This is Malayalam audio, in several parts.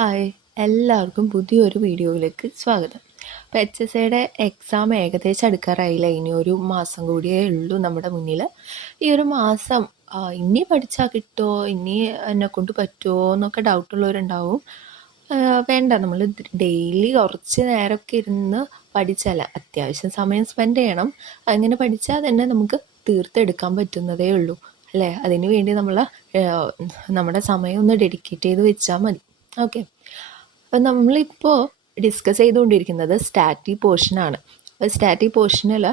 ഹായ്, എല്ലാവർക്കും പുതിയൊരു വീഡിയോയിലേക്ക് സ്വാഗതം. അപ്പോൾ HSCയുടെ എക്സാം ഏകദേശം അടുക്കാറായില്ല. ഇനി ഒരു മാസം കൂടിയേ ഉള്ളൂ നമ്മുടെ മുന്നിൽ. ഈ ഒരു മാസം ഇനി പഠിച്ചാൽ കിട്ടുമോ, ഇനി എന്നെക്കൊണ്ട് പറ്റുമോ എന്നൊക്കെ ഡൗട്ടുള്ളവരുണ്ടാവും. വേണ്ട, നമ്മൾ ഡെയിലി കുറച്ച് നേരമൊക്കെ ഇരുന്ന് പഠിച്ചാൽ അത്യാവശ്യം സമയം സ്പെൻഡ് ചെയ്യണം. അങ്ങനെ പഠിച്ചാൽ തന്നെ നമുക്ക് തീർത്തെടുക്കാൻ പറ്റുന്നതേ ഉള്ളൂ അല്ലേ. അതിന് വേണ്ടി നമ്മൾ നമ്മുടെ സമയം ഒന്ന് ഡെഡിക്കേറ്റ് ചെയ്ത് വെച്ചാൽ മതി. ഓക്കെ, അപ്പം നമ്മളിപ്പോൾ ഡിസ്കസ് ചെയ്തുകൊണ്ടിരിക്കുന്നത് സ്റ്റാറ്റിക് പോർഷനാണ്. അപ്പോൾ സ്റ്റാറ്റിക് പോർഷനിൽ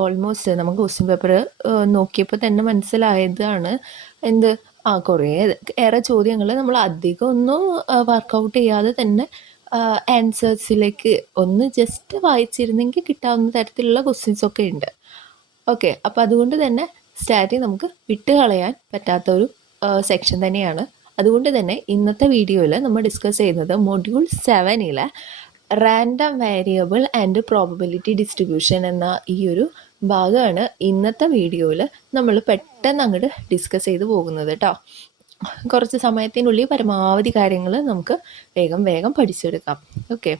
ഓൾമോസ്റ്റ് നമുക്ക് ക്വസ്റ്റ്യൻ പേപ്പർ നോക്കിയപ്പോൾ തന്നെ മനസ്സിലായതാണ് എന്ത്, കുറേ ഏറെ ചോദ്യങ്ങൾ നമ്മൾ അധികം ഒന്നും വർക്കൗട്ട് ചെയ്യാതെ തന്നെ ആൻസേഴ്സിലേക്ക് ഒന്ന് ജസ്റ്റ് വായിച്ചിരുന്നെങ്കിൽ കിട്ടാവുന്ന തരത്തിലുള്ള ക്വസ്റ്റ്യൻസൊക്കെ ഉണ്ട്. ഓക്കെ, അപ്പോൾ അതുകൊണ്ട് തന്നെ സ്റ്റാറ്റിക് നമുക്ക് വിട്ടുകളയാൻ പറ്റാത്തൊരു സെക്ഷൻ തന്നെയാണ്. അതുകൊണ്ട് തന്നെ ഇന്നത്തെ വീഡിയോയിൽ നമ്മൾ ഡിസ്കസ് ചെയ്യുന്നത് module 7 random variable and probability distribution എന്ന ഈ ഒരു ഭാഗമാണ് ഇന്നത്തെ വീഡിയോയിൽ നമ്മൾ പെട്ടെന്ന് അങ്ങോട്ട് ഡിസ്കസ് ചെയ്ത് പോകുന്നത് കേട്ടോ. കുറച്ച് സമയത്തിനുള്ളിൽ പരമാവധി കാര്യങ്ങൾ നമുക്ക് വേഗം പഠിച്ചെടുക്കാം. ഓക്കെ,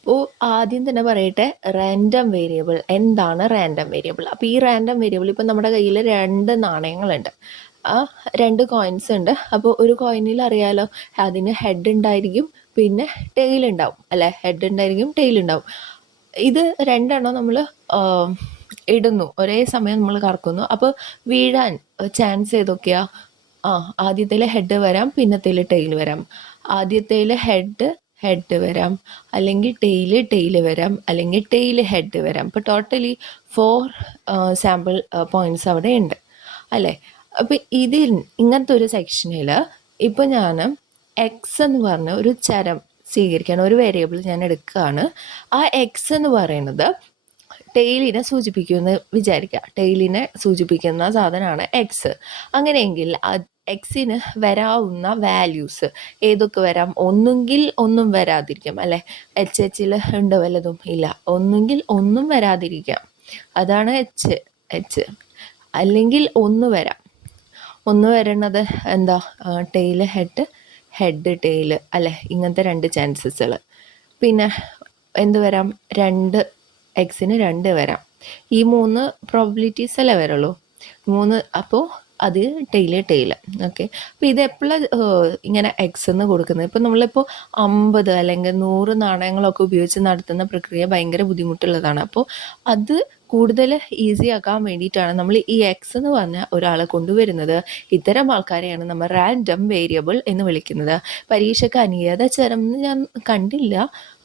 അപ്പോൾ ആദ്യം തന്നെ പറയട്ടെ, റാൻഡം വേരിയബിൾ എന്താണ്. റാൻഡം വേരിയബിൾ, അപ്പോൾ ഈ റാൻഡം വേരിയബിൾ ഇപ്പോൾ നമ്മുടെ കയ്യിൽ 2 നാണയങ്ങളുണ്ട്, 2 കോയിൻസ് ഉണ്ട്. അപ്പോൾ ഒരു കോയിനിൽ അറിയാലോ, അതിന് ഹെഡ് ഉണ്ടായിരിക്കും, പിന്നെ ടെയിൽ ഉണ്ടാവും അല്ലേ. ഹെഡ് ഉണ്ടായിരിക്കും, ടെയിൽ ഉണ്ടാവും. ഇത് 2 നമ്മൾ ഇടുന്നു, ഒരേ സമയം നമ്മൾ കറക്കുന്നു. അപ്പോൾ വീഴാൻ ചാൻസ് ഏതൊക്കെയാ? ആദ്യത്തേൽ ഹെഡ് വരാം, പിന്നത്തേൽ ടെയിൽ വരാം. ആദ്യത്തേൽ ഹെഡ് വരാം, അല്ലെങ്കിൽ ടെയിൽ വരാം, അല്ലെങ്കിൽ ടെയിൽ ഹെഡ് വരാം. ഇപ്പോൾ ടോട്ടലി 4 സാമ്പിൾ പോയിൻറ്റ്സ് അവിടെ ഉണ്ട് അല്ലേ. അപ്പോൾ ഇതിൽ ഇങ്ങനത്തെ ഒരു സെക്ഷനിൽ ഇപ്പോൾ ഞാൻ എക്സ് എന്ന് പറഞ്ഞ ഒരു ചരം സ്വീകരിക്കുകയാണ്, ഒരു വേരിയബിൾ ഞാൻ എടുക്കുകയാണ്. ആ എക്സ് എന്ന് പറയുന്നത് ടെയിലിനെ സൂചിപ്പിക്കുമെന്ന് വിചാരിക്കുക. ടെയിലിനെ സൂചിപ്പിക്കുന്ന സാധനമാണ് എക്സ്. അങ്ങനെയെങ്കിൽ എക്സിന് വരാവുന്ന വാല്യൂസ് ഏതൊക്കെ വരാം? ഒന്നുകിൽ ഒന്നും വരാതിരിക്കാം അല്ലേ. HHൽ ഉണ്ട് വല്ലതും? ഇല്ല. ഒന്നുകിൽ ഒന്നും വരാതിരിക്കാം, അതാണ് എച്ച്. അല്ലെങ്കിൽ ഒന്ന് വരാം. ഒന്ന് വരണത് എന്താ? ടെയിൽ ഹെഡ് ടെയിൽ അല്ലേ, ഇങ്ങനത്തെ 2 ചാൻസസുകൾ. പിന്നെ എന്ത് വരാം? എക്സിന് 2 വരാം. ഈ 3 പ്രോബിലിറ്റീസ് അല്ലേ വരുള്ളൂ, 3. അപ്പോൾ അത് ടെയിൽ. ഓക്കെ, അപ്പോൾ ഇത് എപ്പോഴാണ് ഇങ്ങനെ എക്സ് എന്ന് കൊടുക്കുന്നത്? ഇപ്പോൾ നമ്മളിപ്പോൾ 50 അല്ലെങ്കിൽ 100 നാണയങ്ങളൊക്കെ ഉപയോഗിച്ച് നടത്തുന്ന പ്രക്രിയ ഭയങ്കര ബുദ്ധിമുട്ടുള്ളതാണ്. അപ്പോൾ അത് കൂടുതൽ ഈസി ആക്കാൻ വേണ്ടിയിട്ടാണ് നമ്മൾ ഈ എക്സ് എന്ന് പറഞ്ഞ ഒരാളെ കൊണ്ടുവരുന്നത്. ഇത്തരം ആൾക്കാരെയാണ് നമ്മൾ റാൻഡം വേരിയബിൾ എന്ന് വിളിക്കുന്നത്. പരീക്ഷയ്ക്ക് അനുയേത ചരം എന്ന് ഞാൻ കണ്ടില്ല,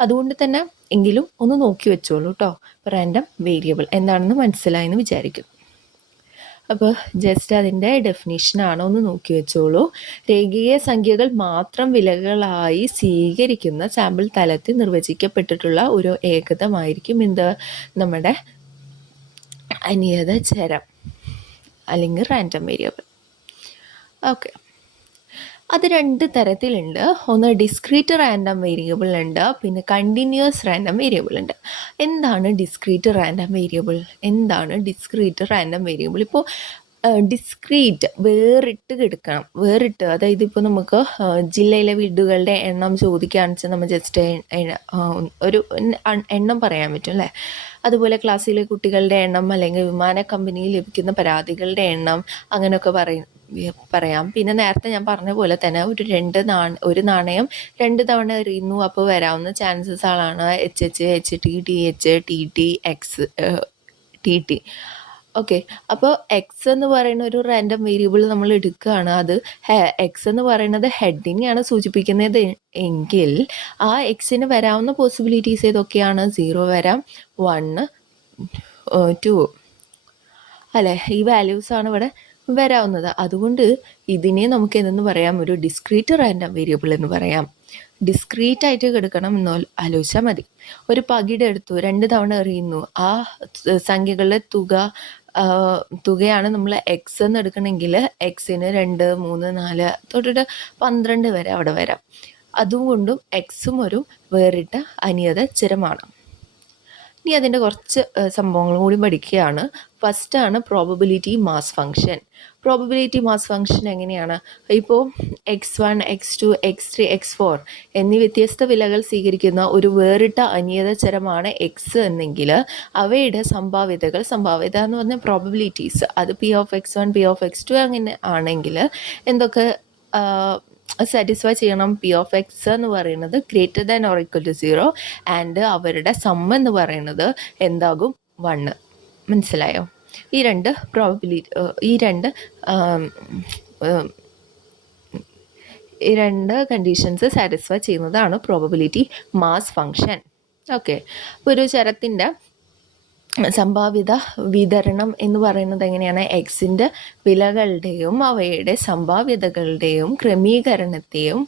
അതുകൊണ്ട് തന്നെ എങ്കിലും ഒന്ന് നോക്കി വെച്ചോളൂ കേട്ടോ. റാൻഡം വേരിയബിൾ എന്താണെന്ന് മനസ്സിലായെന്ന് വിചാരിക്കും. അപ്പോൾ ജസ്റ്റ് അതിൻ്റെ ഡെഫിനിഷനാണ്, ഒന്ന് നോക്കി വെച്ചോളൂ. രേഖീയ സംഖ്യകൾ മാത്രം വിലകളായി സ്വീകരിക്കുന്ന സാമ്പിൾ തലത്തിൽ നിർവചിക്കപ്പെട്ടിട്ടുള്ള ഒരു ഏകതമായിരിക്കും എന്ത്? നമ്മുടെ അനിയത ചരം അല്ലെങ്കിൽ റാൻഡം വേരിയബിൾ. ഓക്കെ, അത് 2 തരത്തിലുണ്ട്. ഒന്ന് ഡിസ്ക്രീറ്റ് റാൻഡം വേരിയബിൾ ഉണ്ട്, പിന്നെ കണ്ടിന്യൂസ് റാൻഡം വേരിയബിൾ ഉണ്ട്. എന്താണ് ഡിസ്ക്രീറ്റ് റാൻഡം വേരിയബിൾ? ഇപ്പോൾ ഡിസ്ക്രീറ്റ് വേറിട്ട് കിടക്കണം. അതായത് ഇപ്പോൾ നമുക്ക് ജില്ലയിലെ വീടുകളുടെ എണ്ണം ചോദിക്കുകയാണെന്ന് വെച്ചാൽ നമ്മൾ ജസ്റ്റ് ഒരു എണ്ണം പറയാൻ പറ്റും അല്ലേ. അതുപോലെ ക്ലാസ്സിലെ കുട്ടികളുടെ എണ്ണം, അല്ലെങ്കിൽ വിമാന കമ്പനിയിൽ ലഭിക്കുന്ന പരാതികളുടെ എണ്ണം, അങ്ങനെയൊക്കെ പറയാം. പിന്നെ നേരത്തെ ഞാൻ പറഞ്ഞ പോലെ തന്നെ ഒരു നാണയം 2 തവണ എറിയുന്നു, അപ്പോൾ വരാവുന്ന ചാൻസസ് ആണ് HT, TT, X, TT. Okay, അപ്പോൾ എക്സ് എന്ന് പറയുന്ന ഒരു റാൻഡം വേരിയബിൾ നമ്മൾ എടുക്കുകയാണ്. അത് എക്സ് എന്ന് പറയുന്നത് ഹെഡിനെയാണ് സൂചിപ്പിക്കുന്നത് എങ്കിൽ ആ എക്സിന് വരാവുന്ന പോസിബിലിറ്റീസ് ഏതൊക്കെയാണ്? 0 വരാം, 1, 2 അല്ലേ. ഈ വാല്യൂസാണ് ഇവിടെ വരാവുന്നത്. അതുകൊണ്ട് ഇതിനെ നമുക്ക് എന്തെന്ന് പറയാം? ഒരു ഡിസ്ക്രീറ്റ് റാൻഡം വേരിയബിൾ എന്ന് പറയാം. ഡിസ്ക്രീറ്റ് ആയിട്ട് കിടക്കണം എന്ന് ആലോചിച്ചാൽ മതി. ഒരു പകിട് എടുത്തു, 2 തവണ എറിയുന്നു, ആ സംഖ്യകളുടെ തുകയാണ് നമ്മൾ എക്സ് എന്ന് എടുക്കണമെങ്കിൽ എക്സിന് 2, 3, 4 തൊട്ടിട്ട് 12 വരെ അവിടെ വരാം. അതുകൊണ്ടും എക്സും ഒരു വേറിട്ട അനിയത ചരമാണ്. ഇനി അതിൻ്റെ കുറച്ച് സംഭവങ്ങളും കൂടി പഠിക്കുകയാണ്. ഫസ്റ്റാണ് probability mass function. Probability mass function എങ്ങനെയാണ്? ഇപ്പോൾ x1, x2, x3, x4 എന്നീ വ്യത്യസ്ത വിലകൾ സ്വീകരിക്കുന്ന ഒരു വേറിട്ട അനിയത ചരമാണ് എക്സ് എന്നെങ്കിൽ അവയുടെ സംഭാവ്യത എന്ന് പറഞ്ഞാൽ പ്രോബബിലിറ്റീസ്, അത് p(x1), p(x2) അങ്ങനെ ആണെങ്കിൽ എന്തൊക്കെ സാറ്റിസ്ഫൈ ചെയ്യണം? p(x) എന്ന് പറയുന്നത് greater than or equal to 0 and അവരുടെ സം എന്ന് പറയുന്നത് എന്താകും? 1. മനസ്സിലായോ? ഈ രണ്ട് പ്രോബബിലിറ്റി ഈ രണ്ട് കണ്ടീഷൻസ് സാറ്റിസ്ഫൈ ചെയ്യുന്നതാണ് പ്രോബബിലിറ്റി മാസ് ഫംഗ്ഷൻ. ഓക്കെ, അപ്പോൾ ഒരു ചരത്തിൻ്റെ സംഭാവ്യത വിതരണം എന്ന് പറയുന്നത് എങ്ങനെയാണ്? എക്സിൻ്റെ വിലകളുടെയും അവയുടെ സംഭാവ്യതകളുടെയും ക്രമീകരണത്തെയും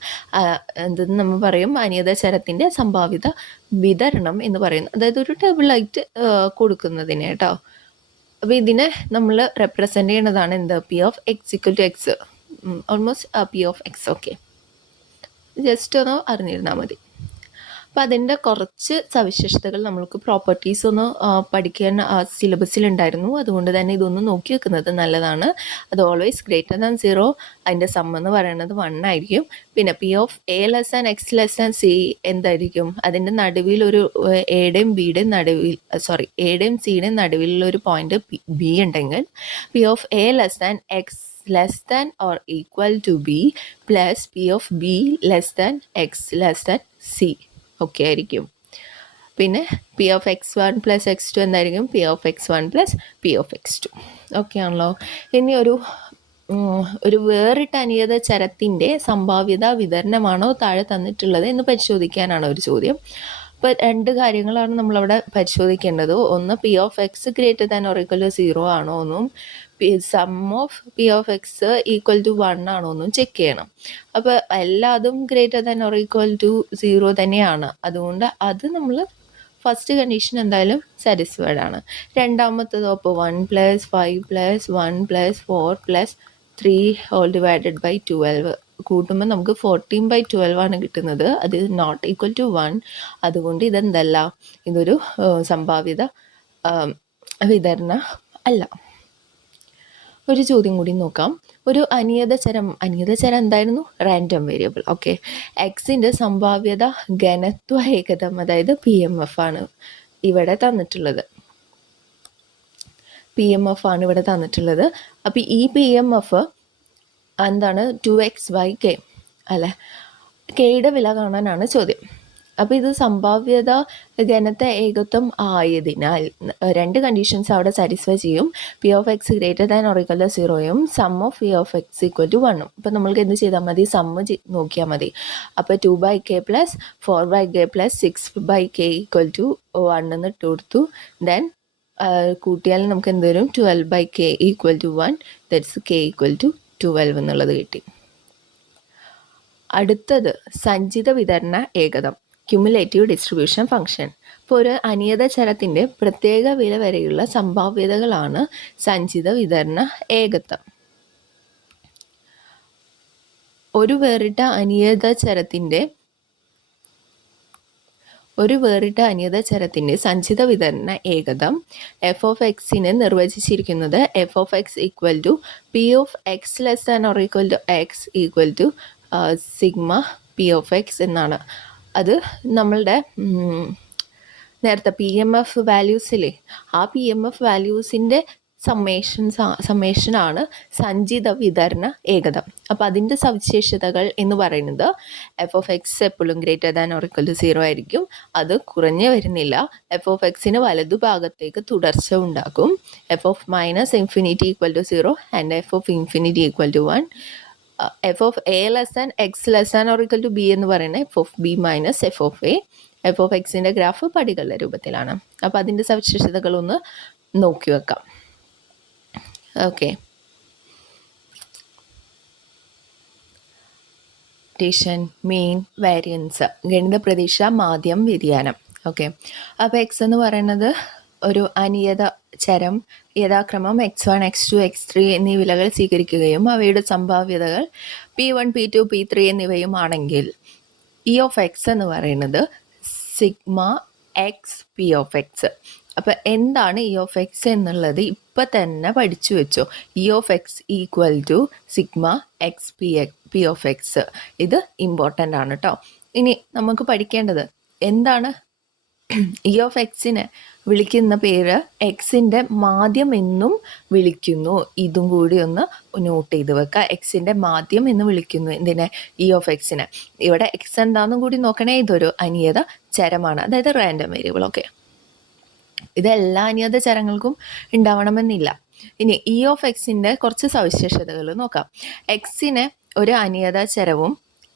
എന്തെന്ന് നമ്മൾ പറയും? അനിയത ചരത്തിൻ്റെ സംഭാവ്യത വിതരണം എന്ന് പറയുന്നത്. അതായത് ഒരു ടേബിളായിട്ട് കൊടുക്കുന്നതിന് കേട്ടോ. അപ്പോൾ ഇതിനെ നമ്മൾ റെപ്രസെൻ്റ് ചെയ്യുന്നതാണ് എന്ത്? p(x) almost p(x). Okay, just ഒന്ന് അറിഞ്ഞിരുന്നാൽ മതി. അപ്പോൾ അതിൻ്റെ കുറച്ച് സവിശേഷതകൾ നമ്മൾക്ക് പ്രോപ്പർട്ടീസ് ഒന്ന് പഠിക്കാൻ സിലബസിലുണ്ടായിരുന്നു. അതുകൊണ്ട് തന്നെ ഇതൊന്ന് നോക്കി വെക്കുന്നത് നല്ലതാണ്. അത് ഓൾവേസ് ഗ്രേറ്റർ ദാൻ 0, അതിൻ്റെ സം എന്ന് പറയുന്നത് 1 ആയിരിക്കും. പിന്നെ p(a)(x)(c) എന്തായിരിക്കും? അതിൻ്റെ നടുവിൽ ഒരു എയുടെയും ബിയുടെയും എയുടെയും സിയുടെയും നടുവിലുള്ള ഒരു പോയിന്റ് ബി ഉണ്ടെങ്കിൽ p(a)(x)(b) പ്ലസ് p(b)(x)(c) ഒക്കെ ആയിരിക്കും. പിന്നെ p(x1) + x2 എന്തായിരിക്കും? p(x1) + p(x2). ഓക്കെ ആണല്ലോ. ഇനി ഒരു വേറിട്ട അനിയത ചരത്തിൻ്റെ സംഭാവ്യത വിതരണമാണോ താഴെ തന്നിട്ടുള്ളത് എന്ന് പരിശോധിക്കാനാണ് ഒരു ചോദ്യം. അപ്പോൾ രണ്ട് കാര്യങ്ങളാണ് നമ്മളവിടെ പരിശോധിക്കേണ്ടത്. ഒന്ന് p(x) greater than or equal to 0 ആണോ എന്നും some of p(x) equal to 1 ആണോ എന്നും ചെക്ക് ചെയ്യണം. അപ്പോൾ എല്ലാതും greater than or equal to 0 തന്നെയാണ്. അതുകൊണ്ട് അത് നമ്മൾ ഫസ്റ്റ് കണ്ടീഷൻ എന്തായാലും സാറ്റിസ്ഫൈഡ് ആണ്. രണ്ടാമത്തതോ അപ്പോൾ 1 + 5 + 1 + 4 + 3 / 12 കൂട്ടുമ്പോൾ നമുക്ക് 14/12 ആണ് കിട്ടുന്നത്. അത് നോട്ട് ഈക്വൽ ടു 1. അതുകൊണ്ട് ഇതെന്തല്ല? ഇതൊരു സംഭാവ്യത വിതരണ അല്ല. ഒരു ചോദ്യം കൂടി നോക്കാം. ഒരു അനിയത ചരം എന്തായിരുന്നു? Random variable. ഓക്കെ, എക്സിൻ്റെ സംഭാവ്യത ഘനത്വ ഏകതം, അതായത് PMF ആണ് ഇവിടെ തന്നിട്ടുള്ളത്. അപ്പോൾ ഈ PMF എന്താണ്? 2x/k അല്ലേ? കെയുടെ വില കാണാനാണ് ചോദ്യം. അപ്പോൾ ഇത് സംഭാവ്യത ഘനത്ത ഏകത്വം ആയതിനാൽ രണ്ട് കണ്ടീഷൻസ് അവിടെ സാറ്റിസ്ഫൈ ചെയ്യും. p(x) greater than or equal to 0 sum of p(x) equal to 1. അപ്പോൾ നമ്മൾക്ക് എന്ത് ചെയ്താൽ മതി? സമ്മ് നോക്കിയാൽ മതി. അപ്പോൾ 2/k + 4/k + 6/k equal to 1 എന്ന് ഇട്ട് കൊടുത്തു. ദെൻ കൂട്ടിയാൽ നമുക്ക് എന്ത് വരും? 12/k equal to 1, that's k equal to 12 എന്നുള്ളത് കിട്ടി. അടുത്തത് സഞ്ചിത വിതരണ ഏകതം, ക്യുമുലേറ്റീവ് ഡിസ്ട്രിബ്യൂഷൻ ഫംഗ്ഷൻ. ഇപ്പോൾ ഒരു അനിയത ചരത്തിൻ്റെ പ്രത്യേക വില വരെയുള്ള സംഭാവ്യതകളാണ് സഞ്ചിത വിതരണ ഏകത്വം. ഒരു വേറിട്ട അനിയത ചരത്തിൻ്റെ സഞ്ചിത വിതരണ ഏകതം f(x)നെ നിർവചിച്ചിരിക്കുന്നത് f(x) equal to p(x) ≤ x equal to sigma p(x) എന്നാണ്. അത് നമ്മളുടെ നേരത്തെ PMF വാല്യൂസിലെ ആ PMF വാല്യൂസിൻ്റെ സമ്മേഷനാണ് സഞ്ചിത വിതരണ ഏകതം. അപ്പോൾ അതിൻ്റെ സവിശേഷതകൾ എന്ന് പറയുന്നത് f(x) എപ്പോഴും greater than or equal to 0 ആയിരിക്കും. അത് കുറഞ്ഞു വരുന്നില്ല. f(x)ന് വലതുഭാഗത്തേക്ക് തുടർച്ച ഉണ്ടാക്കും. f(-∞) equal to 0 and f(∞) equal to 1. f(a)(x) b എന്ന് പറയുന്നത് f(b) - f(a). f(x)ൻ്റെ ഗ്രാഫ് പടികളുടെ രൂപത്തിലാണ്. അപ്പോൾ അതിൻ്റെ സവിശേഷതകളൊന്ന് നോക്കി വെക്കാം. ഓക്കെ, മീൻ, വേരിയൻസ്, ഗണിത പ്രതീക്ഷ, മാധ്യം, വ്യതിയാനം. ഓക്കെ, അപ്പോൾ x എന്ന് പറയുന്നത് ഒരു അനിയത ചരം യഥാക്രമം x1, x2, x3 എന്നീ വിലകൾ സ്വീകരിക്കുകയും അവയുടെ സംഭാവ്യതകൾ p1, p2, p3 എന്നിവയും ആണെങ്കിൽ E(x) എന്ന് പറയുന്നത് sigma X P of X. അപ്പോൾ എന്താണ് ഇ ഓഫ് എക്സ് എന്നുള്ളത് ഇപ്പം തന്നെ പഠിച്ചു വെച്ചോ. E of X equal to sigma X P of X. ഇത് ഇമ്പോർട്ടൻ്റ് ആണ് കേട്ടോ. ഇനി നമുക്ക് പഠിക്കേണ്ടത് എന്താണ്, ഇ ഓഫ് എക്സിനെ വിളിക്കുന്ന പേര് എക്സിൻ്റെ മാധ്യം എന്നും വിളിക്കുന്നു. ഇതും കൂടി ഒന്ന് നോട്ട് ചെയ്ത് വെക്കുക. എക്സിൻ്റെ മാധ്യം എന്ന് വിളിക്കുന്നു എന്തിനെ, ഇ ഓഫ് എക്സിനെ. ഇവിടെ എക്സ് എന്താണെന്നും കൂടി നോക്കണേ. ഇതൊരു അനിയത ചരമാണ്, അതായത് റാൻഡം വേരിയബിൾ. ഓക്കെ, ഇത് എല്ലാ അനിയത ചരങ്ങൾക്കും ഉണ്ടാവണമെന്നില്ല. ഇനി ഇ ഓഫ് എക്സിൻ്റെ കുറച്ച് സവിശേഷതകൾ നോക്കാം. എക്സിനെ ഒരു അനിയത ചരവും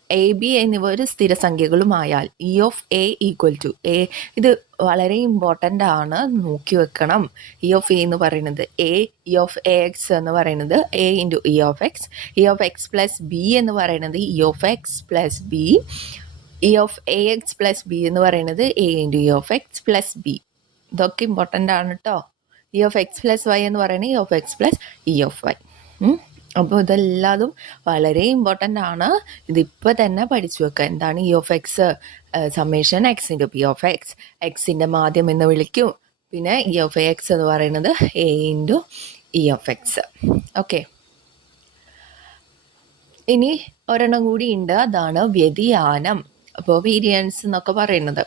എ ബി എന്നിവ ഒരു സ്ഥിരസംഖ്യകളുമായാൽ E of A equal to A. ഇത് വളരെ ഇമ്പോർട്ടൻ്റ് ആണ്, നോക്കി വെക്കണം. ഇ ഓഫ് എ എന്ന് പറയുന്നത് A, E of A X എന്ന് പറയുന്നത് A into E of X, E of X plus B എന്ന് പറയുന്നത് E of X plus B, E of A X plus B എന്ന് പറയുന്നത് A into E of X plus B. ഇതൊക്കെ ഇമ്പോർട്ടൻ്റ് ആണ് കേട്ടോ. E of X plus Y എന്ന് പറയുന്നത് E of X plus E of Y. അപ്പോൾ ഇതെല്ലാതും വളരെ ഇമ്പോർട്ടൻ്റ് ആണ്. ഇതിപ്പോൾ തന്നെ പഠിച്ചു വെക്കുക. എന്താണ് E of X, summation X into P of X, എക്സിൻ്റെ മാധ്യം എന്ന് വിളിക്കും. പിന്നെ ഇ ഓഫ് എ എക്സ് എന്ന് പറയുന്നത് A into E of X. Okay, ഇനി ഒരെണ്ണം കൂടി ഉണ്ട്, അതാണ് വ്യതിയാനം. അപ്പോൾ വേരിയൻസ് എന്നൊക്കെ പറയുന്നത്.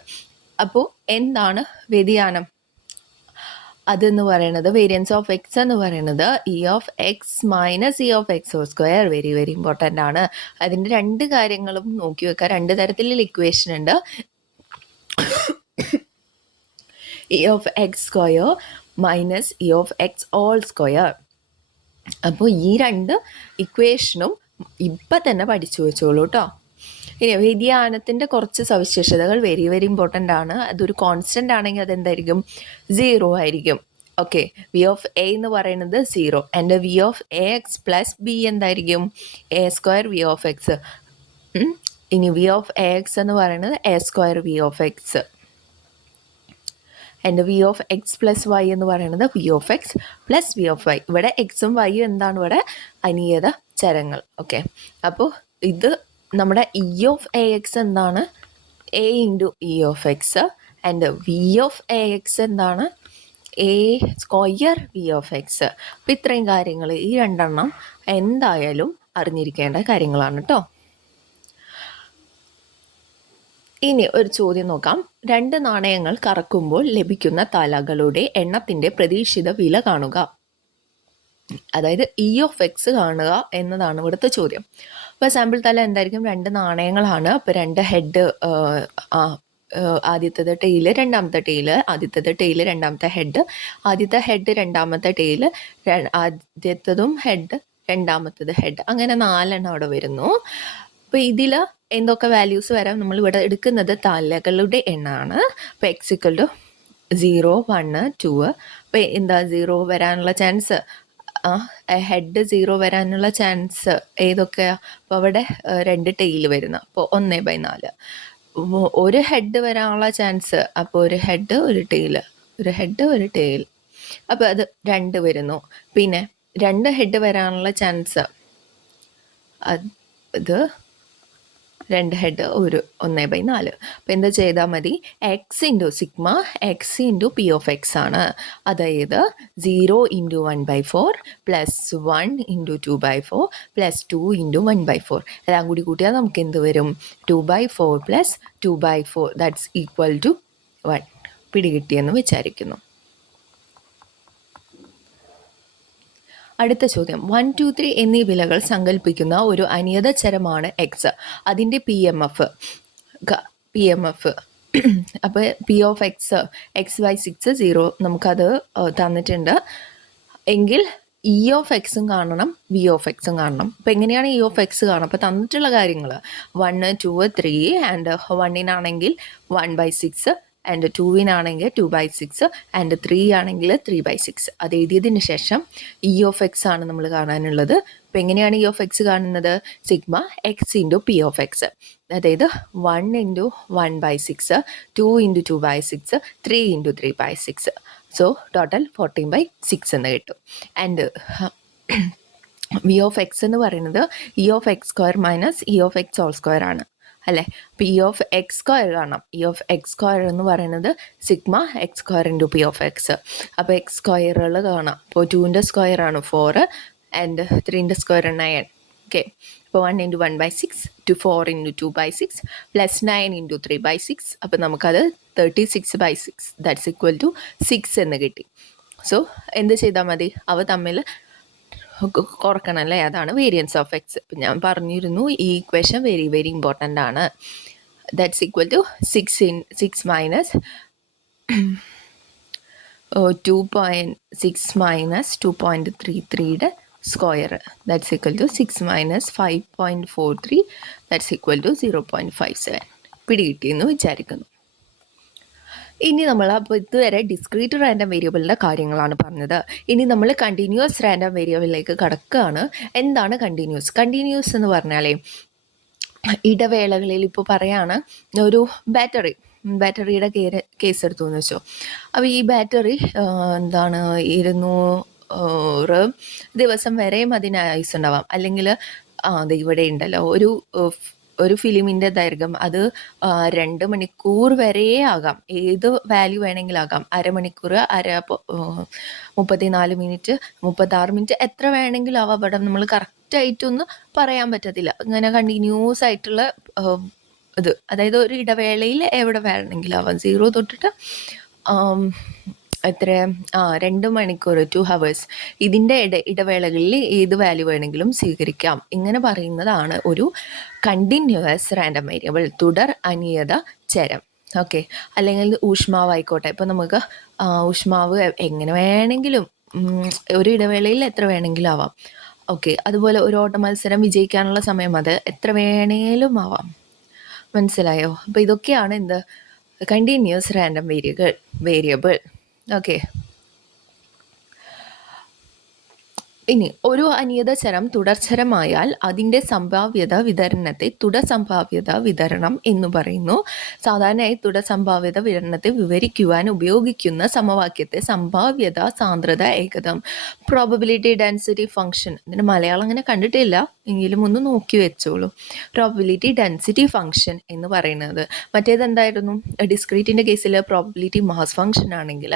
അപ്പോൾ എന്താണ് വ്യതിയാനം? അതെന്ന് പറയുന്നത് വേരിയൻസ് ഓഫ് എക്സ് എന്ന് പറയുന്നത് E of X minus E of X whole square. Very very important ആണ്. അതിൻ്റെ രണ്ട് കാര്യങ്ങളും നോക്കി വെക്കുക. രണ്ട് തരത്തിലുള്ള ഇക്വേഷൻ ഉണ്ട്, E of X square minus E of X whole square. അപ്പോൾ ഈ രണ്ട് ഇക്വേഷനും ഇപ്പം തന്നെ പഠിച്ചു വെച്ചോളൂ കേട്ടോ. ഇനി വ്യതിയാനത്തിൻ്റെ കുറച്ച് സവിശേഷതകൾ വെരി വെരി ഇമ്പോർട്ടൻ്റ് ആണ്. അതൊരു കോൺസ്റ്റൻ്റ് ആണെങ്കിൽ അതെന്തായിരിക്കും, 0 ആയിരിക്കും. ഓക്കെ, വി ഓഫ് എ എന്ന് പറയുന്നത് 0 and V of A X plus B എന്തായിരിക്കും, A square V of X. ഇനി വി ഓഫ് എ എക്സ് എന്ന് പറയുന്നത് A square V of X and V of X plus Y എന്ന് പറയുന്നത് V of X plus V of Y. ഇവിടെ എക്സും വൈയും എന്താണ്, ഇവിടെ അനിയത ചരങ്ങൾ. ഓക്കെ, അപ്പോൾ ഇത് നമ്മുടെ ഇ ഓഫ് എ എക്സ് എന്താണ്, A into E of X and V of A X എന്താണ്, A square V of X. അപ്പോൾ ഇത്രയും കാര്യങ്ങൾ, ഈ രണ്ടെണ്ണം എന്തായാലും അറിഞ്ഞിരിക്കേണ്ട കാര്യങ്ങളാണ് കേട്ടോ. ഇനി ഒരു ചോദ്യം നോക്കാം. രണ്ട് നാണയങ്ങൾ കറക്കുമ്പോൾ ലഭിക്കുന്ന തലകളുടെ എണ്ണത്തിൻ്റെ പ്രതീക്ഷിത വില കാണുക. അതായത് ഇ ഓഫ് എക്സ് കാണുക എന്നതാണ് ഇവിടുത്തെ ചോദ്യം. അപ്പോൾ സാമ്പിൾ തല എന്തായിരിക്കും, രണ്ട് നാണയങ്ങളാണ്. അപ്പോൾ രണ്ട് ഹെഡ്, ആദ്യത്തേത് ടെയില്, രണ്ടാമത്തെ ടെയില്, ആദ്യത്തേത് ടെയില്, രണ്ടാമത്തെ ഹെഡ്, ആദ്യത്തെ ഹെഡ്, രണ്ടാമത്തെ ടെയില്, ആദ്യത്തതും ഹെഡ്, രണ്ടാമത്തേത് ഹെഡ്, അങ്ങനെ 4 അവിടെ വരുന്നു. അപ്പോൾ ഇതിൽ എന്തൊക്കെ വാല്യൂസ് വരാം, നമ്മൾ ഇവിടെ എടുക്കുന്നത് തലകളുടെ എണ്ണമാണ്. അപ്പോൾ എക്സ് ഇക്വൽ ടു 0, 1, 2. അപ്പോൾ എന്താ 0 വരാനുള്ള ചാൻസ്, ഹെഡ് 0 വരാനുള്ള ചാൻസ് ഏതൊക്കെയാണ്? അപ്പോൾ അവിടെ 2 ടെയിൽ വരുന്നു, അപ്പോൾ 1/4. ഒരു ഹെഡ് വരാനുള്ള ചാൻസ്, അപ്പോൾ ഒരു ഹെഡ് ഒരു ടെയിൽ, ഒരു ഹെഡ് ഒരു ടെയിൽ, അപ്പോൾ അത് 2 വരുന്നു. പിന്നെ 2 ഹെഡ് വരാനുള്ള ചാൻസ്, അത് 2 ഹെഡ് ഒരു 1/4. അപ്പോൾ എന്താ ചെയ്താൽ മതി, X into sigma X into P of X ആണ്. അതായത് 0 into 1/4 plus 1 into 2/4 plus 2 into 1/4. എല്ലാം കൂടി കൂട്ടിയാൽ നമുക്ക് എന്ത് വരും, 2/4 പ്ലസ് 2/4 ദാറ്റ്സ് ഈക്വൽ ടു 1. പിടികിട്ടിയെന്ന് വിചാരിക്കുന്നു. അടുത്ത ചോദ്യം, 1, 2, 3 എന്നീ വിലകൾ സങ്കല്പിക്കുന്ന ഒരു അനിയത ചരമാണ് എക്സ്. അതിൻ്റെ പി എം എഫ് അപ്പോൾ പി ഓഫ് എക്സ് XY6 0 നമുക്കത് തന്നിട്ടുണ്ട് എങ്കിൽ ഇ ഓഫ് എക്സും കാണണം, വി ഓഫ് എക്സും കാണണം. അപ്പോൾ എങ്ങനെയാണ് ഇ ഓഫ് എക്സ് കാണുക? അപ്പോൾ തന്നിട്ടുള്ള കാര്യങ്ങൾ 1, 2, 3 ആൻഡ് 1നാണെങ്കിൽ 1/6 ആൻഡ് 2നാണെങ്കിൽ 2/6 ആൻഡ് 3 ആണെങ്കിൽ 3/6. അത് എഴുതിയതിന് ശേഷം ഇ ഓഫ് എക്സ് ആണ് നമ്മൾ കാണാനുള്ളത്. അപ്പോൾ എങ്ങനെയാണ് ഇ ഓഫ് എക്സ് കാണുന്നത്, sigma X into P of X. അതായത് 1 into 1/6, 2 into 2/6, 3 into 3/6. So total 14/6 എന്ന് കിട്ടും. ആൻഡ് വി ഓഫ് എക്സ് എന്ന് പറയുന്നത് E of X square minus E of X whole square ആണ്. അല്ലേ? പി ഓഫ് എക്സ് സ്ക്വയർ കാണാം. ഇ ഓഫ് എക്സ് സ്ക്വയർ എന്ന് പറയുന്നത് sigma X square into P of X. അപ്പോൾ എക്സ് സ്ക്വയറുകൾ കാണാം. അപ്പോൾ 2ൻ്റെ സ്ക്വയർ ആണ് 4 ആൻഡ് 3ൻ്റെ സ്ക്വയർ 9. ഓക്കെ, അപ്പോൾ 1 into 1/6 to 4 into 2/6 plus 9 into 3/6. അപ്പോൾ നമുക്കത് 36/6 ദാറ്റ്സ് ഈക്വൽ ടു 6 എന്ന് കിട്ടി. സോ എന്ത് ചെയ്താൽ മതി? അവ തമ്മിൽ കുറക്കണം അല്ലേ? അതാണ് വേരിയൻസ് ഓഫ് എക്സ്. ഇപ്പം ഞാൻ പറഞ്ഞിരുന്നു ഈ ഇക്വേഷൻ വെരി വെരി ഇമ്പോർട്ടൻ്റ് ആണ്. That's equal to 6 minus 2.6 minus 2.33യുടെ square that's equal to 6 minus 5.43 that's equal to 0.57. പിടികിട്ടിയെന്ന് വിചാരിക്കുന്നു. ഇനി നമ്മൾ അപ്പോൾ ഇതുവരെ ഡിസ്ക്രീറ്റ് റാൻഡം വേരിയബിളിൻ്റെ കാര്യങ്ങളാണ് പറഞ്ഞത്. ഇനി നമ്മൾ കണ്ടിന്യൂസ് റാൻഡം വേരിയബിളിലേക്ക് കടക്കുകയാണ്. എന്താണ് കണ്ടിന്യൂസ്? കണ്ടിന്യൂസ് എന്ന് പറഞ്ഞാലേ ഇടവേളകളിൽ ഇപ്പോൾ പറയാണ് ഒരു ബാറ്ററിയുടെ കേസ് എടുത്തു എന്ന് വെച്ചോ. അപ്പോൾ ഈ ബാറ്ററി എന്താണ് 200 ദിവസം വരെയും അതിന് ആയുസ് ഉണ്ടാവാം. അല്ലെങ്കിൽ അത് ഇവിടെ ഉണ്ടല്ലോ ഒരു ഫിലിമിൻ്റെ ദൈർഘ്യം അത് 2 മണിക്കൂർ വരെ ആകാം. ഏത് വാല്യൂ വേണമെങ്കിലും ആകാം. അരമണിക്കൂർ 34 മിനിറ്റ് 36 മിനിറ്റ് എത്ര വേണമെങ്കിലും ആവാം. അവിടെ നമ്മൾ കറക്റ്റായിട്ടൊന്നും പറയാൻ പറ്റത്തില്ല. ഇങ്ങനെ കണ്ടിന്യൂസ് ആയിട്ടുള്ള ഇത്, അതായത് ഒരു ഇടവേളയിൽ എവിടെ വേണമെങ്കിലും ആവാം. 0 തൊട്ടിട്ട് എത്ര 2 മണിക്കൂർ 2 hours ഇതിൻ്റെ ഇടവേളകളിൽ ഏത് വാല്യൂ വേണമെങ്കിലും സ്വീകരിക്കാം. ഇങ്ങനെ പറയുന്നതാണ് ഒരു കണ്ടിന്യൂസ് റാൻഡം വേരിയബിൾ, തുടർ അനിയത ചരം. ഓക്കെ, അല്ലെങ്കിൽ ഊഷ്മാവ് ആയിക്കോട്ടെ. ഇപ്പം നമുക്ക് ഊഷ്മാവ് എങ്ങനെ വേണമെങ്കിലും ഒരു ഇടവേളയിൽ എത്ര വേണമെങ്കിലും ആവാം. ഓക്കെ, അതുപോലെ ഒരു ഓട്ട മത്സരം വിജയിക്കാനുള്ള സമയം അത് എത്ര വേണേലും ആവാം. മനസ്സിലായോ? അപ്പോൾ ഇതൊക്കെയാണ് എന്ത് കണ്ടിന്യൂസ് റാൻഡം വേരിയബിൾ. ഓക്കെ, ഇനി ഒരു അനിയത ചരം തുടർച്ചരമായാൽ അതിൻ്റെ സംഭാവ്യത വിതരണത്തെ തുടർ സംഭാവ്യത വിതരണം എന്ന് പറയുന്നു. സാധാരണയായി തുടർ സംഭാവ്യത വിതരണത്തെ വിവരിക്കുവാൻ ഉപയോഗിക്കുന്ന സമവാക്യത്തെ സംഭാവ്യത സാന്ദ്രത ഏകതം, പ്രോബബിലിറ്റി ഡെൻസിറ്റി ഫംഗ്ഷൻ. ഇതിന് മലയാളം അങ്ങനെ കണ്ടിട്ടില്ല, എങ്കിലും ഒന്ന് നോക്കി വെച്ചോളൂ. പ്രോബബിലിറ്റി ഡെൻസിറ്റി ഫംഗ്ഷൻ എന്ന് പറയുന്നത്. മറ്റേതെന്തായിരുന്നു? ഡിസ്ക്രീറ്റിൻ്റെ കേസിൽ പ്രോബബിലിറ്റി മാസ് ഫംഗ്ഷൻ ആണെങ്കിൽ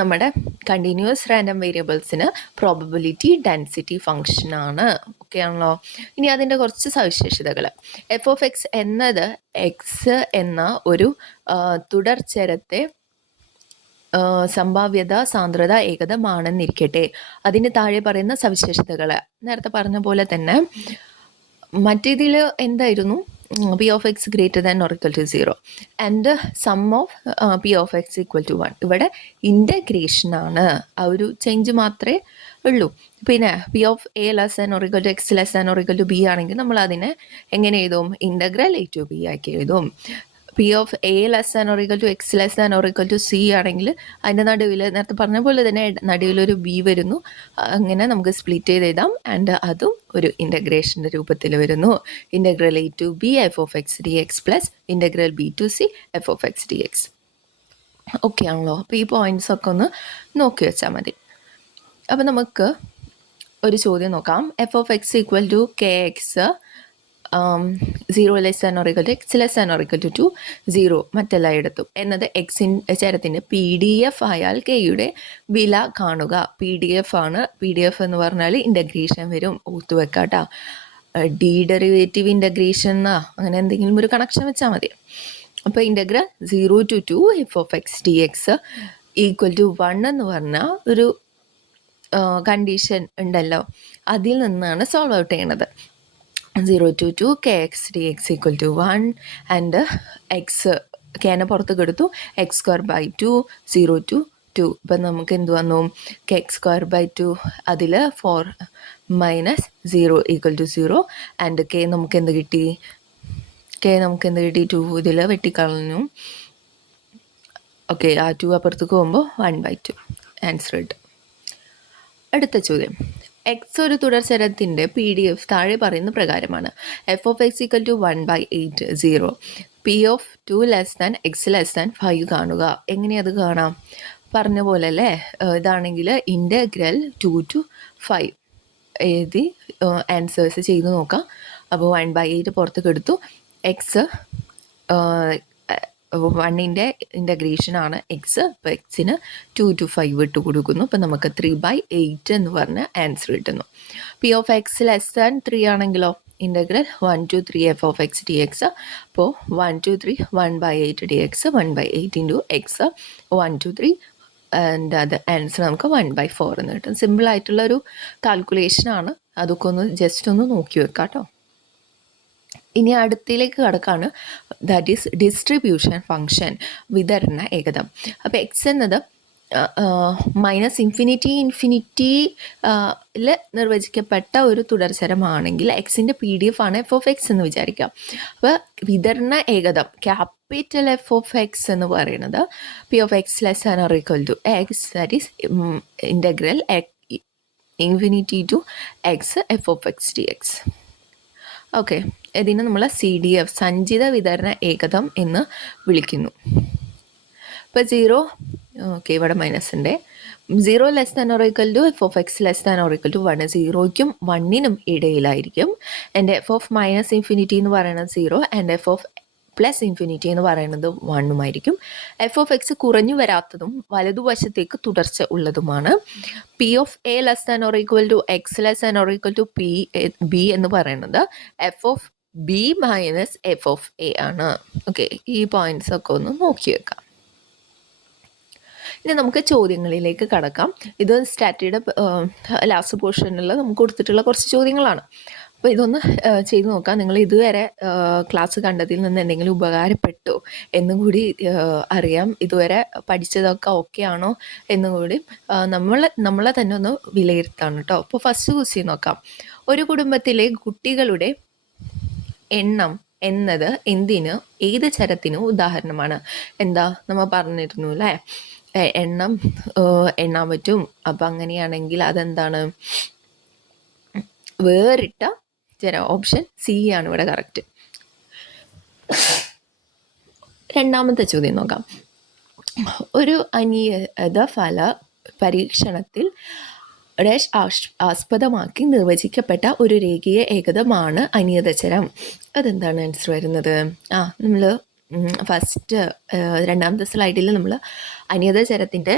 നമ്മുടെ കണ്ടിന്യൂസ് റാൻഡം വേരിയബിൾസിന് പ്രോബബിലിറ്റി ഡെൻസിറ്റി ഫംഗ്ഷൻ ആണ്. ഓക്കെ ആണല്ലോ? ഇനി അതിൻ്റെ കുറച്ച് സവിശേഷതകൾ. എഫ് ഓഫ് എക്സ് എന്നത് എക്സ് എന്ന ഒരു തുടർച്ചരത്തെ സംഭാവ്യത സാന്ദ്രത ഏകതമാണെന്നിരിക്കട്ടെ. അതിന് താഴെ പറയുന്ന സവിശേഷതകൾ നേരത്തെ പറഞ്ഞ പോലെ തന്നെ മറ്റേതിൽ എന്തായിരുന്നു? P of X greater than or equal to 0 and sum of P of X equal to 1. ഇവിടെ ഇൻ്റഗ്രേഷനാണ്, ആ ഒരു ചേഞ്ച് മാത്രമേ ഉള്ളൂ. പിന്നെ P of A less than or equal to X less than or equal to B ആണെങ്കിൽ നമ്മൾ അതിനെ എങ്ങനെ എഴുതും? ഇൻ്റഗ്രൽ എ ടു ബി ആക്കി എഴുതും. P of A less than or equal to X less than or equal to C ആണെങ്കിൽ അതിൻ്റെ നടുവിൽ നേരത്തെ പറഞ്ഞ പോലെ തന്നെ നടുവിലൊരു ബി വരുന്നു. അങ്ങനെ നമുക്ക് സ്പ്ലിറ്റ് ചെയ്ത് എഴുതാം. ആൻഡ് അതും ഒരു ഇൻ്റഗ്രേഷൻ്റെ രൂപത്തിൽ വരുന്നു. Integral A to B F of X D X plus integral B to C F of X D X. Okay ആണല്ലോ? അപ്പോൾ ഈ പോയിൻറ്റ്സ് ഒക്കെ ഒന്ന് നോക്കി വെച്ചാൽ മതി. അപ്പോൾ നമുക്ക് ഒരു ചോദ്യം നോക്കാം. F of X equal to K X 0 less than or equal to X less than or equal to 0 മറ്റെല്ലായിടത്തും എന്നത് ചരത്തിൻ്റെ പി ഡി എഫ് ആയാൽ കെയുടെ വില കാണുക. പി ഡി എഫ് ആണ്. പി ഡി എഫ് എന്ന് പറഞ്ഞാൽ ഇൻ്റഗ്രേഷൻ വരും. ഓർത്തുവെക്കാട്ടോ. ഡി ഡെറിവേറ്റീവ് ഇൻ്റഗ്രേഷൻ അങ്ങനെ എന്തെങ്കിലും ഒരു കണക്ഷൻ വെച്ചാൽ മതി. അപ്പോൾ integral 0 to 2 F of X D X equal to 1 എന്ന് പറഞ്ഞാൽ ഒരു കണ്ടീഷൻ ഉണ്ടല്ലോ, അതിൽ നിന്നാണ് സോൾവ് ഔട്ട് ചെയ്യണത്. 0 to 2 K X D X equal to 1 and X കെനെ പുറത്തേക്ക് എടുത്തു. X square by 2 0 to 2. ഇപ്പം നമുക്ക് എന്ത് വന്നു? കെ എക്സ് സ്ക്വയർ ബൈ 2 അതിൽ 4 minus 0 equal to 0 and K നമുക്ക് എന്ത് കിട്ടി? 2 ഇതിൽ വെട്ടിക്കളഞ്ഞു. ഓക്കെ, ആ 2 അപ്പുറത്തേക്ക് പോകുമ്പോൾ 1/2 ആൻസർ കിട്ടും. അടുത്ത ചോദ്യം. എക്സ് ഒരു തുടർചരത്തിൻ്റെ പി ഡി എഫ് താഴെ പറയുന്ന പ്രകാരമാണ്. F of X equal to 1/8 0. P of 2 less than X less than 5 കാണുക. എങ്ങനെയത് കാണാം? പറഞ്ഞ പോലെ അല്ലേ? ഇതാണെങ്കിൽ ഇൻ്റഗ്രൽ 2 to 5 എഴുതി ആൻസേഴ്സ് ചെയ്ത് നോക്കാം. അപ്പോൾ 1/8 പുറത്തേക്ക് എടുത്തു. എക്സ് വണ്ണിൻ്റെ ഇൻ്റഗ്രേഷനാണ് എക്സ്. അപ്പോൾ എക്സിന് 2 to 5 ഇട്ട് കൊടുക്കുന്നു. അപ്പോൾ നമുക്ക് 3/8 എന്ന് പറഞ്ഞ ആൻസർ കിട്ടുന്നു. P of X less than 3 ആണെങ്കിലോ integral 1 to 3 F of X D X. അപ്പോൾ 1 to 3 1/8 D X 1/8 into X 1 to 3 and അത് ആൻസർ നമുക്ക് 1/4 എന്ന് കിട്ടും. സിമ്പിളായിട്ടുള്ളൊരു കാൽക്കുലേഷനാണ്. അതൊക്കെ ഒന്ന് ജസ്റ്റ് ഒന്ന് നോക്കി വെക്കാം കേട്ടോ. ഇനി അടുത്തിലേക്ക് കടക്കാണ്, ദാറ്റ് ഈസ് ഡിസ്ട്രിബ്യൂഷൻ ഫങ്ഷൻ, വിതരണ ഏകതം. അപ്പോൾ എക്സ് എന്നത് -ഇൻഫിനിറ്റിയിൽ നിർവചിക്കപ്പെട്ട ഒരു തുടർചരമാണെങ്കിൽ എക്സിൻ്റെ PDF ആണ് എഫ് ഓഫ് എക്സ് എന്ന് വിചാരിക്കാം. അപ്പോൾ വിതരണ ഏകതം ക്യാപിറ്റൽ എഫ് ഓഫ് എക്സ് എന്ന് പറയുന്നത് P of X less than or equal to X, that is integral infinity to X F of X D X. Okay, ഇതിനെ നമ്മൾ CDF സഞ്ചിത വിതരണ ഏകതം എന്ന് വിളിക്കുന്നു. ഇപ്പോൾ 0, ഓക്കെ ഇവിടെ മൈനസ് ഉണ്ട്. 0 less than or equal to F of X less than or equal to 1, 0യ്ക്കും 1നും ഇടയിലായിരിക്കും. എൻ്റെ എഫ് ഓഫ് മൈനസ് ഇൻഫിനിറ്റി എന്ന് പറയുന്നത് 0 and F of plus infinity എന്ന് പറയുന്നത് 1ഉമായിരിക്കും. എഫ് ഓഫ് എക്സ് കുറഞ്ഞു വരാത്തതും വലതുവശത്തേക്ക് തുടർച്ച ഉള്ളതുമാണ്. P of A less than or equal to X less than or equal to B എന്ന് പറയുന്നത് F of B minus F of A ആണ്. ഓക്കെ, ഈ പോയിന്റ്സ് ഒക്കെ ഒന്ന് നോക്കി വെക്കാം. ഇനി നമുക്ക് ചോദ്യങ്ങളിലേക്ക് കടക്കാം. ഇത് സ്റ്റാറ്റിയുടെ ലാസ്റ്റ് പോർഷനിൽ നമുക്ക് കൊടുത്തിട്ടുള്ള കുറച്ച് ചോദ്യങ്ങളാണ്. അപ്പോൾ ഇതൊന്ന് ചെയ്ത് നോക്കാം. നിങ്ങൾ ഇതുവരെ ക്ലാസ് കണ്ടതിൽ നിന്ന് എന്തെങ്കിലും ഉപകാരപ്പെട്ടോ എന്നും കൂടി അറിയാം. ഇതുവരെ പഠിച്ചതൊക്കെ ഓക്കെ ആണോ എന്നും കൂടി നമ്മളെ തന്നെ ഒന്ന് വിലയിരുത്താണ് കേട്ടോ. അപ്പോൾ ഫസ്റ്റ് ക്വസ്റ്റ്യൻ നോക്കാം. ഒരു കുടുംബത്തിലെ കുട്ടികളുടെ എണ്ണം എന്നത് എന്തിന് ഏത് ചരത്തിനും ഉദാഹരണമാണ്? എന്താ നമ്മൾ പറഞ്ഞിരുന്നു അല്ലേ, എണ്ണാൻ പറ്റും. അപ്പം അങ്ങനെയാണെങ്കിൽ അതെന്താണ്? വേറിട്ട ചരം. ഓപ്ഷൻ സി ആണ് ഇവിടെ കറക്റ്റ്. രണ്ടാമത്തെ ചോദ്യം നോക്കാം. ഒരു അനിയത ഫല പരീക്ഷണത്തിൽ ഡാഷ് ആസ്പദമാക്കി നിർവചിക്കപ്പെട്ട ഒരു രേഖീയ ഏകതമാണ് അനിയതചരം. അതെന്താണ് ആൻസർ വരുന്നത്? നമ്മൾ ഫസ്റ്റ് രണ്ടാമത്തെ സ്ലൈഡിൽ നമ്മൾ അനിയതചരത്തിൻ്റെ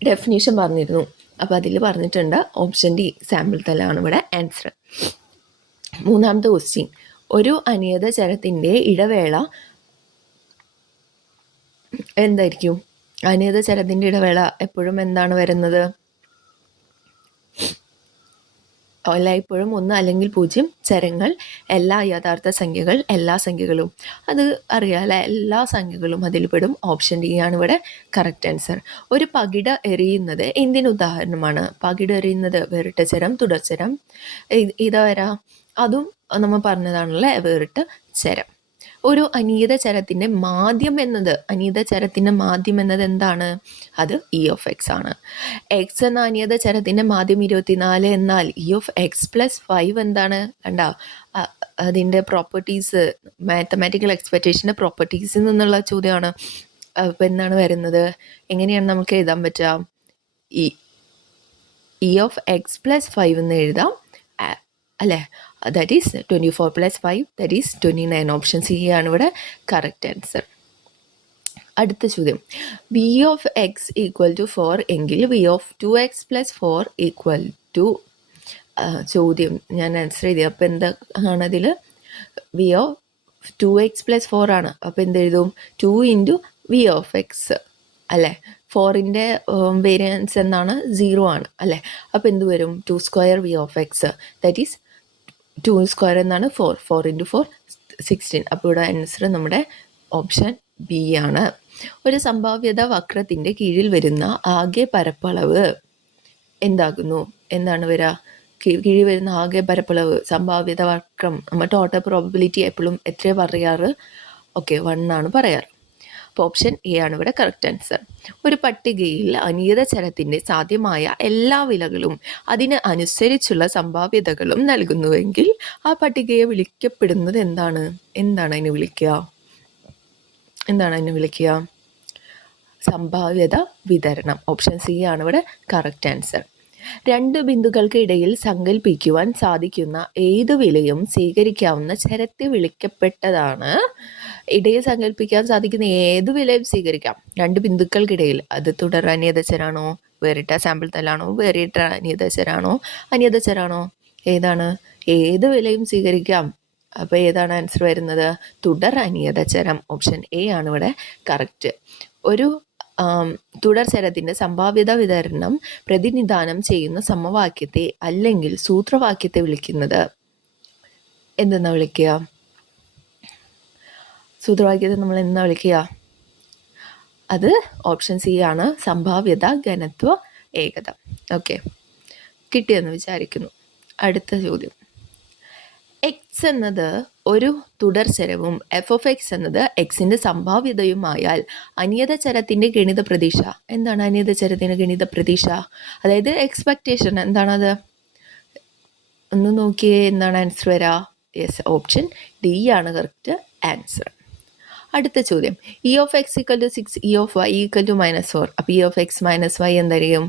ഡെഫിനേഷൻ പറഞ്ഞിരുന്നു. അപ്പോൾ അതിൽ പറഞ്ഞിട്ടുണ്ട് ഓപ്ഷൻ ഡി സാമ്പിൾ തലമാണ് ഇവിടെ ആൻസർ. മൂന്നാമത്തെ ക്വസ്റ്റ്യൻ. ഒരു അനിയതചരത്തിൻ്റെ ഇടവേള എന്തായിരിക്കും? അനിയതചരത്തിൻ്റെ ഇടവേള എപ്പോഴും എന്താണ് വരുന്നത്? എല്ലായ്പ്പോഴും 1 അല്ലെങ്കിൽ 0 ചരങ്ങൾ, എല്ലാ യഥാർത്ഥ സംഖ്യകൾ, എല്ലാ സംഖ്യകളും. അത് അറിയാമല്ലേ, എല്ലാ സംഖ്യകളും അതിൽ പെടും. ഓപ്ഷൻ ഡി ആണ് ഇവിടെ കറക്റ്റ് ആൻസർ. ഒരു പകിട എറിയുന്നത് എന്തിന് ഉദാഹരണമാണ്? പകിട എറിയുന്നത് വേറിട്ട ചരം, തുടർച്ചരം. ഇതാ വരാം, അതും നമ്മൾ പറഞ്ഞതാണല്ലേ വേറിട്ട ചരം. ഒരു അനിയത ചരത്തിൻ്റെ മാധ്യം എന്നത് എന്താണ്? അത് ഇ ഓഫ് എക്സ് ആണ്. എക്സ് എന്ന അനിയത ചരത്തിൻ്റെ മാധ്യം 24 എന്നാൽ ഇ ഓഫ് എക്സ് പ്ലസ് 5 എന്താണ്? കണ്ടോ, അതിൻ്റെ പ്രോപ്പർട്ടീസ്, മാത്തമാറ്റിക്കൽ എക്സ്പെക്റ്റേഷൻ്റെ പ്രോപ്പർട്ടീസിൽ നിന്നുള്ള ചോദ്യമാണ്. അപ്പോൾ എന്താണ് വരുന്നത്? എങ്ങനെയാണ് നമുക്ക് എഴുതാൻ പറ്റുക? ഇ ഓഫ് എക്സ് പ്ലസ് 5 എന്ന് എഴുതാം അല്ലേ. That is 24 + 5, that is 29. Option C ആണ് ഇവിടെ കറക്റ്റ് ആൻസർ. അടുത്ത ചോദ്യം. V of X equal to 4 എങ്കിൽ V of 2x + 4 equal to, ചോദ്യം ഞാൻ ആൻസർ എഴുതി. അപ്പോൾ എന്താണ് അതിൽ? വി ഓഫ് 2x + 4 ആണ്. അപ്പോൾ എന്തെഴുതും? 2 × വി ഓഫ് എക്സ് അല്ലേ. 4ൻ്റെ വേരിയൻസ് എന്താണ്? 0 ആണ് അല്ലേ. അപ്പോൾ എന്ത് വരും? 2² V of X, that is 2² എന്നാണ് 4. 4 × 4 16. അപ്പോൾ ഇവിടെ ആൻസർ നമ്മുടെ ഓപ്ഷൻ ബി ആണ്. ഒരു സംഭാവ്യത വക്രത്തിൻ്റെ കീഴിൽ വരുന്ന ആകെ പരപ്പളവ് എന്താകുന്നു? എന്താണ് വരിക? കീഴിൽ വരുന്ന ആകെ പരപ്പളവ് സംഭാവ്യത വക്രം. നമ്മൾ ടോട്ടൽ പ്രോബബിലിറ്റി എപ്പോഴും എത്ര പറയാറ്? ഓക്കെ, 1 ആണ് പറയാറ്. അപ്പോൾ ഓപ്ഷൻ എ ആണ് ഇവിടെ കറക്റ്റ് ആൻസർ. ഒരു പട്ടികയിൽ അനിയത ചരത്തിൻ്റെ സാധ്യമായ എല്ലാ വിലകളും അതിന് അനുസരിച്ചുള്ള സംഭാവ്യതകളും നൽകുന്നുവെങ്കിൽ ആ പട്ടികയെ വിളിക്കപ്പെടുന്നത് എന്താണ്? എന്താണ് അതിനെ വിളിക്കുക? സംഭാവ്യത വിതരണം. ഓപ്ഷൻ സി ആണ് ഇവിടെ കറക്റ്റ് ആൻസർ. രണ്ട് ബിന്ദുക്കൾക്ക് ഇടയിൽ സങ്കല്പിക്കുവാൻ സാധിക്കുന്ന ഏതു വിലയും സ്വീകരിക്കാവുന്ന ചരത്തെ വിളിക്കപ്പെട്ടതാണ്. ഇടയിൽ സങ്കല്പിക്കാൻ സാധിക്കുന്ന ഏതു വിലയും സ്വീകരിക്കാം രണ്ട് ബിന്ദുക്കൾക്കിടയിൽ. അത് തുടർ അനിയതചരാണോ, വേറിട്ട സാമ്പിൾ തലാണോ, വേറിട്ട അനിയതചരാണോ, ഏതാണ്? ഏത് വിലയും സ്വീകരിക്കാം. അപ്പോൾ ഏതാണ് ആൻസർ വരുന്നത്? തുടർ അനിയതചരം. ഓപ്ഷൻ എ ആണ് ഇവിടെ കറക്റ്റ്. ഒരു തുടർചരത്തിൻ്റെ സംഭാവ്യത വിതരണം പ്രതിനിധാനം ചെയ്യുന്ന സമവാക്യത്തെ അല്ലെങ്കിൽ സൂത്രവാക്യത്തെ വിളിക്കുന്നത് എന്തെന്നാ വിളിക്കുക? സൂത്രവാക്യത്തെ നമ്മൾ എന്താ വിളിക്കുക? അത് ഓപ്ഷൻ സി ആണ്, സംഭാവ്യത ഘനത്വ ഏകത. ഓക്കെ, കിട്ടിയെന്ന് വിചാരിക്കുന്നു. അടുത്ത ചോദ്യം. എക്സ് എന്നത് ഒരു തുടർചരവും എഫ് ഓഫ് എക്സ് എന്നത് എക്സിൻ്റെ സംഭാവ്യതയുമായാൽ അനിയതചരത്തിൻ്റെ ഗണിത പ്രതീക്ഷ എന്താണ്? അനിയതചരത്തിൻ്റെ ഗണിത പ്രതീക്ഷ അതായത് എക്സ്പെക്റ്റേഷൻ എന്താണത്? ഒന്ന് നോക്കിയേ, എന്താണ് ആൻസർ വരാ? യെസ്, ഓപ്ഷൻ ഡി ആണ് കറക്റ്റ് ആൻസർ. അടുത്ത ചോദ്യം. E of X equal to 6, E of Y equal to -4. അപ്പോൾ E of X minus Y എന്തായിരിക്കും?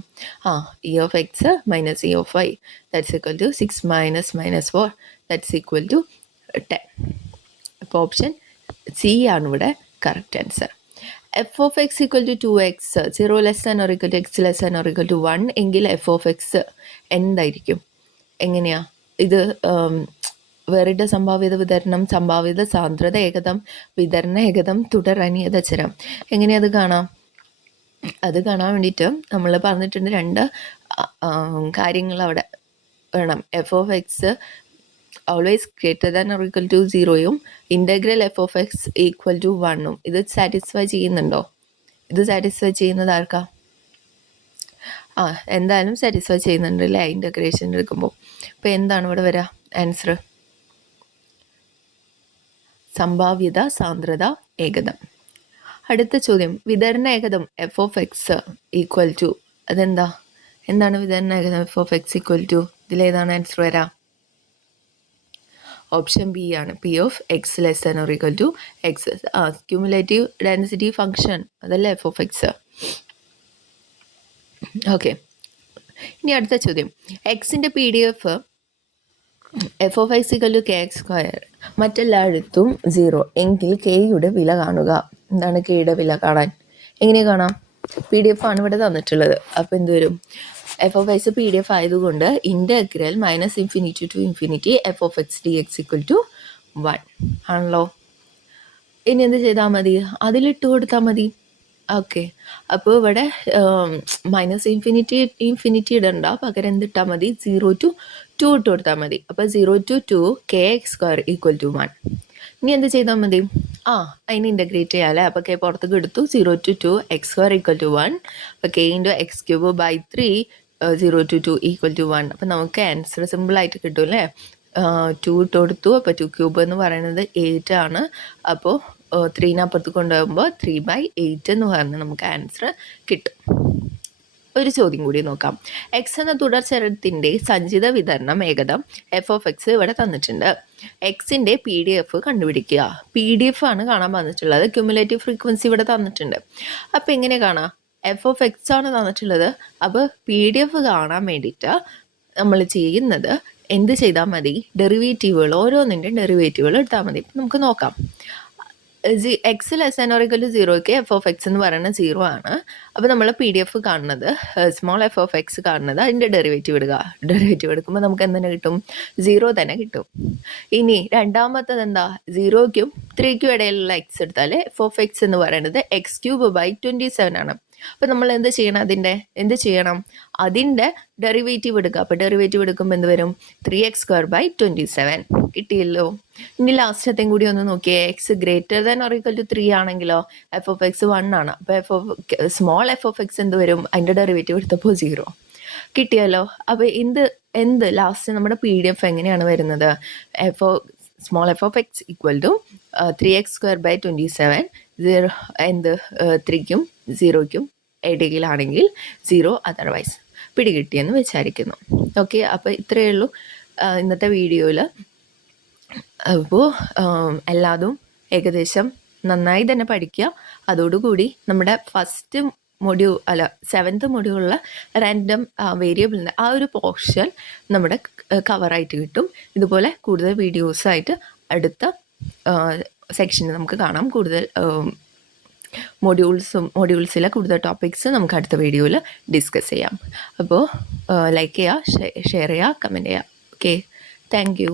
E of X minus E of Y that's equal to 6 minus -4 that's equal to 10. അപ്പോൾ ഓപ്ഷൻ സി ആണ് ഇവിടെ correct answer. F of X equal to 2x 0 less than or equal to X less than or equal to 1 എങ്കിൽ എഫ് ഓഫ് എക്സ് എന്തായിരിക്കും? എങ്ങനെയാ ഇത്? വേറിട്ട സംഭാവ്യത വിതരണം, സംഭാവ്യത സാന്ദ്രത ഏകതം, വിതരണ ഏകതം, തുടർ അനിയതചരം. എങ്ങനെയത് കാണാം? അത് കാണാൻ വേണ്ടിയിട്ട് നമ്മൾ പറഞ്ഞിട്ടുണ്ട് രണ്ട് കാര്യങ്ങൾ അവിടെ വേണം. F of X always greater than or equal to 0യും integral F of X equal to 1ഉം. ഇത് സാറ്റിസ്ഫൈ ചെയ്യുന്നുണ്ടോ? ഇത് സാറ്റിസ്ഫൈ ചെയ്യുന്നത് ആർക്കാ? എന്തായാലും സാറ്റിസ്ഫൈ ചെയ്യുന്നുണ്ട് അല്ലേ ഇൻ്റഗ്രേഷൻ എടുക്കുമ്പോൾ. അപ്പോൾ എന്താണ് ഇവിടെ വരിക ആൻസർ? സംഭാവ്യത സാന്ദ്രത ഏകതം. അടുത്ത ചോദ്യം. വിതരണ ഏകതം F of X equal to അതെന്താ? എന്താണ് വിതരണ ഏകതം F of X equal to? ഇതിലേതാണ് ആൻസർ വരാ? ഓപ്ഷൻ ബി ആണ്, P of X less than or equal to X. Cumulative density function അതല്ലേ എഫ് ഓഫ് എക്സ്. ഓക്കെ, ഇനി അടുത്ത ചോദ്യം. എക്സിൻ്റെ P D F F of X equal to K X square മറ്റെല്ലായിടത്തും 0 എങ്കിൽ കെയുടെ വില കാണുക. എന്താണ് കെയുടെ വില കാണാൻ? എങ്ങനെ കാണാം? പി ഡി എഫ് ആണ് ഇവിടെ തന്നിട്ടുള്ളത്. അപ്പോൾ എന്ത് വരും? F of X P D F ആയതുകൊണ്ട് integral -∞ to infinity F of X D X equal to 1 ആണല്ലോ. ഇനി എന്ത് ചെയ്താൽ മതി? അതിലിട്ട് കൊടുത്താൽ മതി. ഓക്കെ, അപ്പോൾ ഇവിടെ -∞ ഇടണ്ട, പകരം എന്തിട്ടാൽ മതി? 0 to 2 ഇട്ട് കൊടുത്താൽ മതി. അപ്പോൾ 0 to 2 K X square equal to 1. ഇനി എന്ത് ചെയ്താൽ മതി? അതിന് ഇൻ്റഗ്രേറ്റ് ചെയ്യാം അല്ലേ. അപ്പോൾ കെ പുറത്തേക്ക് എടുത്തു. 0 to 2 x square equal to 1. അപ്പോൾ k into x cube by 3 0 to 2 equal to 1. അപ്പോൾ നമുക്ക് ആൻസർ സിമ്പിളായിട്ട് കിട്ടും അല്ലേ. 2 ഇട്ട് കൊടുത്തു. അപ്പോൾ 2 ക്യൂബ് എന്ന് പറയുന്നത് 8 ആണ്. അപ്പോൾ 3 അപ്പുറത്ത് കൊണ്ടുപോകുമ്പോൾ 3/8 എന്ന് പറഞ്ഞ് നമുക്ക് ആൻസർ കിട്ടും. ഒരു ചോദ്യം കൂടി നോക്കാം. എക്സ് എന്ന തുടർചരത്തിൻ്റെ സഞ്ചിത വിതരണം ഏകതം എഫ് ഓഫ് എക്സ് ഇവിടെ തന്നിട്ടുണ്ട്. എക്സിൻ്റെ പി ഡി എഫ് കണ്ടുപിടിക്കുക. പി ഡി എഫ് ആണ് കാണാൻ വന്നിട്ടുള്ളത്. ക്യുമുലേറ്റീവ് ഫ്രീക്വൻസി ഇവിടെ തന്നിട്ടുണ്ട്. അപ്പോൾ എങ്ങനെ കാണാം? എഫ് ഓഫ് എക്സ് ആണ് തന്നിട്ടുള്ളത്. അപ്പോൾ പി ഡി എഫ് കാണാൻ വേണ്ടിയിട്ട് നമ്മൾ ചെയ്യുന്നത് എന്ത് ചെയ്താൽ മതി? ഡെറിവേറ്റീവുകൾ, ഓരോന്നിൻ്റെ ഡെറിവേറ്റീവുകൾ എടുത്താൽ മതി. നമുക്ക് നോക്കാം. X less than or equal to 0ക്ക് എഫ് ഓഫ് എക്സ് എന്ന് പറയുന്നത് 0 ആണ്. അപ്പോൾ നമ്മൾ പി ഡി എഫ് കാണുന്നത് സ്മോൾ എഫ് ഓഫ് എക്സ് കാണുന്നത് അതിൻ്റെ ഡെറിവേറ്റീവ് എടുക്കുക. ഡെറിവേറ്റീവ് എടുക്കുമ്പോൾ നമുക്ക് എന്തെന്നെ കിട്ടും? 0 തന്നെ കിട്ടും. ഇനി രണ്ടാമത്തത് എന്താ? 0ക്കും 3ക്കും ഇടയിലുള്ള എക്സ് എടുത്താൽ എഫ് ഓഫ് എക്സ് എന്ന് പറയുന്നത് എക്സ് ക്യൂബ് ബൈ 27 ആണ്. അപ്പോൾ നമ്മൾ എന്ത് ചെയ്യണം? അതിൻ്റെ ഡെറിവേറ്റീവ് എടുക്കുക. അപ്പോൾ ഡെറിവേറ്റീവ് എടുക്കുമ്പോൾ എന്ത് വരും? 3x സ്ക്വയർ ബൈ 27 കിട്ടിയല്ലോ. ഇനി ലാസ്റ്റത്തെയും കൂടി ഒന്ന് നോക്കിയേ. X greater than or equal to 3 ആണെങ്കിലോ എഫ് ഓഫ് എക്സ് 1 ആണ്. അപ്പോൾ സ്മോൾ എഫ് ഓഫ് എക്സ് എന്ത് വരും? അതിൻ്റെ ഡെറിവേറ്റീവ് എടുത്തപ്പോൾ 0 കിട്ടിയല്ലോ. അപ്പോൾ എന്ത് ലാസ്റ്റ് നമ്മുടെ പി ഡി എഫ് എങ്ങനെയാണ് വരുന്നത്? Small F of X equal to 3x square by 27 3ക്കും 0ക്കും ഇടയിലാണെങ്കിൽ 0, അതർവൈസ് പിടികിട്ടിയെന്ന് വിചാരിക്കുന്നു. ഓക്കെ, അപ്പോൾ ഇത്രയേ ഉള്ളൂ ഇന്നത്തെ വീഡിയോയിൽ. അപ്പോൾ എല്ലാതും ഏകദേശം നന്നായി തന്നെ പഠിക്കുക. അതോടുകൂടി നമ്മുടെ ഫസ്റ്റ് സെവൻത്ത് മൊഡ്യൂളിൽ റാൻഡം വേരിയബിളിൻ്റെ ആ ഒരു പോർഷൻ നമ്മുടെ കവറായിട്ട് കിട്ടും. ഇതുപോലെ കൂടുതൽ വീഡിയോസായിട്ട് അടുത്ത സെക്ഷനിൽ നമുക്ക് കാണാം. കൂടുതൽ മൊഡ്യൂൾസിലെ കൂടുതൽ ടോപ്പിക്സ് നമുക്ക് അടുത്ത വീഡിയോയിൽ ഡിസ്കസ് ചെയ്യാം. അപ്പോൾ ലൈക്ക് ചെയ്യുക, ഷെയർ ചെയ്യുക, കമൻറ്റ് ചെയ്യുക. Okay, thank you.